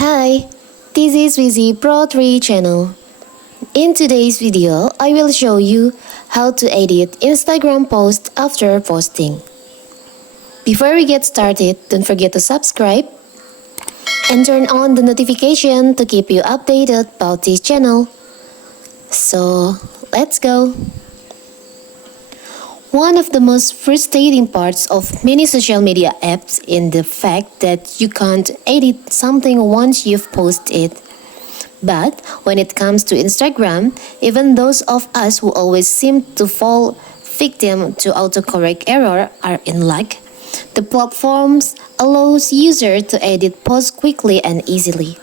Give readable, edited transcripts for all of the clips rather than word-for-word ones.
Hi, this is Wizzy Pro 3 channel. In today's video, I will show you how to edit Instagram post after posting. Before we get started, don't forget to subscribe and turn on the notification to keep you updated about this channel. So, let's go! One of the most frustrating parts of many social media apps is the fact that you can't edit something once you've posted it. But when it comes to Instagram, even those of us who always seem to fall victim to autocorrect error are in luck. The platform allows users to edit posts quickly and easily.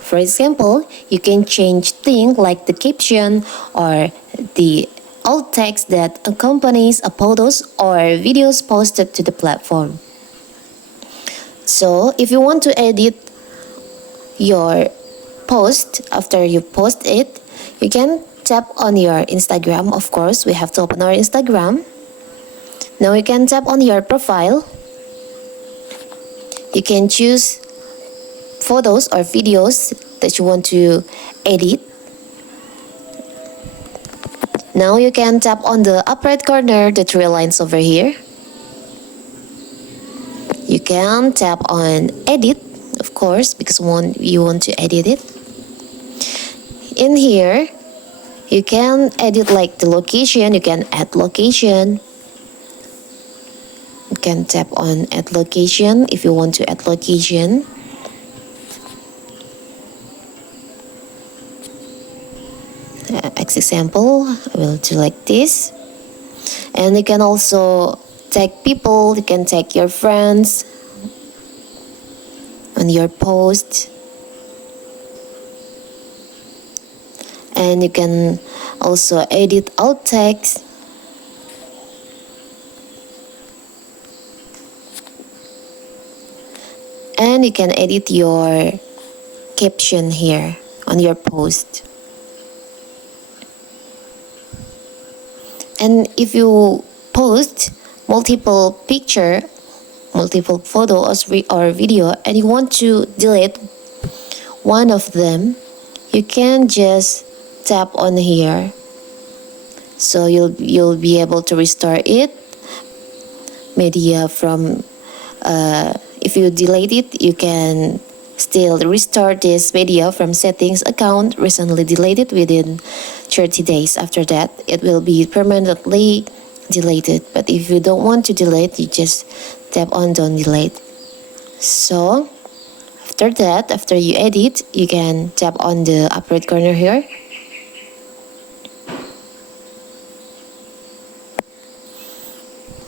For example, you can change things like the caption or the alt text that accompanies a photos or videos posted to the platform. So, if you want to edit your post after you post it, you can tap on your Instagram. Of course, we have to open our Instagram. Now you can tap on your profile. You can choose photos or videos that you want to edit. Now you can tap on the upper right corner, the three lines over here. You can tap on edit, of course, because you want to edit it. In here, you can edit like the location, you can add location. You can tap on add location if you want to add location. As example, I will do like this. And you can also tag people, you can tag your friends on your post. And you can also edit alt text. And you can edit your caption here on your post. And if you post multiple picture, multiple photos or video, and you want to delete one of them, you can just tap on here. So you'll be able to restore it. Media from if you delete it, you can still restore this media from settings account recently deleted within 30 days. After that, it will be permanently deleted. But if you don't want to delete, you just tap on don't delete. So after that, after you edit, you can tap on the upper right corner here.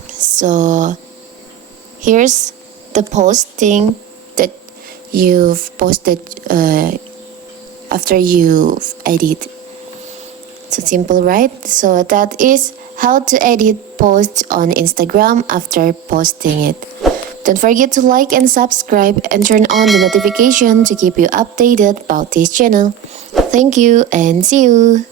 So here's the posting that you've posted after you've edited. So simple, right? So that is how to edit posts on Instagram after posting it. Don't forget to like and subscribe and turn on the notification to keep you updated about this channel. Thank you and see you!